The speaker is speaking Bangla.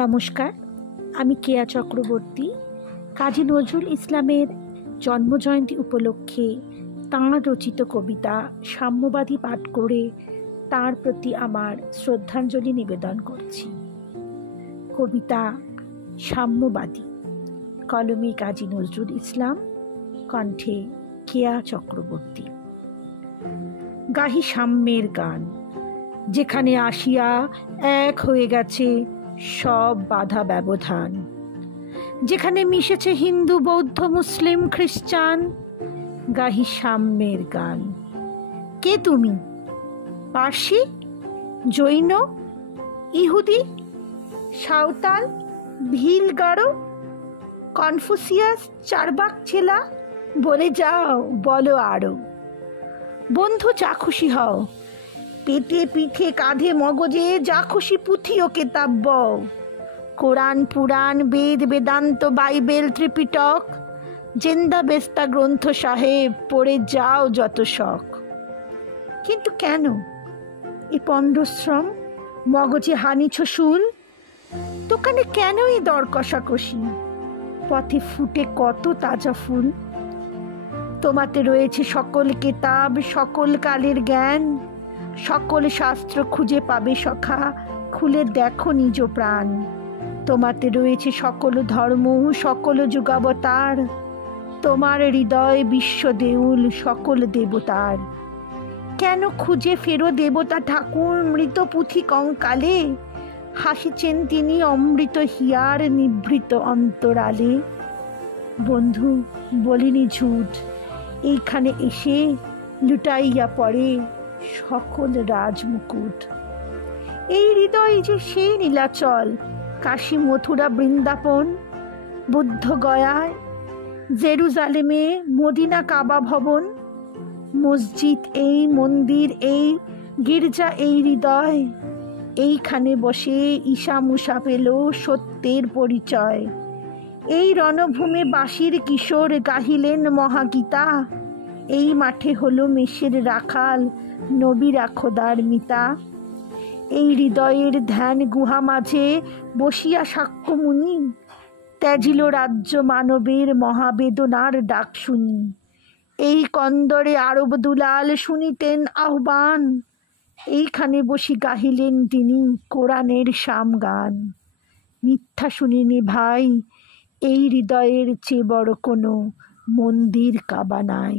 নমস্কার, আমি কেয়া চক্রবর্তী। কাজী নজরুল ইসলামের জন্মজয়ন্তী উপলক্ষে তাঁর রচিত কবিতা সাম্যবাদী পাঠ করে তাঁর প্রতি আমার শ্রদ্ধাঞ্জলি নিবেদন করছি। কবিতা সাম্যবাদী, কলমে কাজী নজরুল ইসলাম, কণ্ঠে কেয়া চক্রবর্তী। গাহি সাম্যের গান, যেখানে আসিয়া এক হয়ে গেছে সব বাধা ব্যবধান, যেখানে মিশেছে হিন্দু, বৌদ্ধ, মুসলিম, খ্রিস্টান। গাহি সাম্যের গান। কে তুমি? পার্সি, জৈন, ইহুদি, সাঁওতাল, ভিল, গারো, কনফুসিয়াস, চারবাক ছেলা, বলে যাও, বলো আরো। বন্ধু, যা খুশি হও, পেটে পিঠে কাঁধে মগজে যা খুশি পুঁথি ও কেতাব বও। কোরআন, পুরাণ, বেদ, বেদান্ত, বাইবেল, ত্রিপিটক, জেন্দা বেস্তা গ্রন্থ সাহেব, পড়ে যাও যত শখ। কিন্তু কেন এ পণ্ডশ্রম, মগজে হানিছ শুল? দোকানে কেন এই দর কষাকষি? পথে ফুটে কত তাজা ফুল। তোমাতে রয়েছে সকল কেতাব, সকল কালের জ্ঞান, সকল শাস্ত্র খুঁজে পাবে সখা, খুলে দেখো নিজ প্রাণ। তোমাতে রয়েছে সকল ধর্ম, সকল যুগাবতার, তোমার হৃদয় বিশ্ব দেউল সকল দেবতার। কেন খুঁজে ফেরো দেবতা ঠাকুর মৃত পুঁথি কঙ্কালে? হাসিছেন তিনি অমৃত হিয়ার নিভৃত অন্তরালে। বন্ধু, বলিনি ঝুট, এইখানে এসে লুটাইয়া পড়ে সকল রাজমুকুট। এই হৃদয় যে সেই নীলাচল, কাশী, মথুরা, বৃন্দাবন, বুদ্ধ গয়ায়, জেরুজালেমে, মদিনা, কাবা ভবন। মসজিদ এই, মন্দির এই, গির্জা এই হৃদয়। এইখানে বসে ঈশা মুসা পেল সত্যের পরিচয়। এই রণভূমে বাঁশির কিশোর গাহিলেন মহাগীতা। এই মাঠে হলো মেষের রাখাল, নবীরা খোদার মিতা। এই হৃদয়ের ধ্যান গুহা মাঝে বসিয়া সাক্ষ্যমুনি, ত্যাজিল রাজ্য মানবের মহাবেদনার ডাক শুনি। এই কন্দরে আরব দুলাল শুনিতেন আহ্বান, এইখানে বসি গাহিলেন তিনি কোরআনের শাম গান। মিথ্যা শুনিনি ভাই, এই হৃদয়ের চেয়ে বড় কোনো মন্দির কাবা নাই।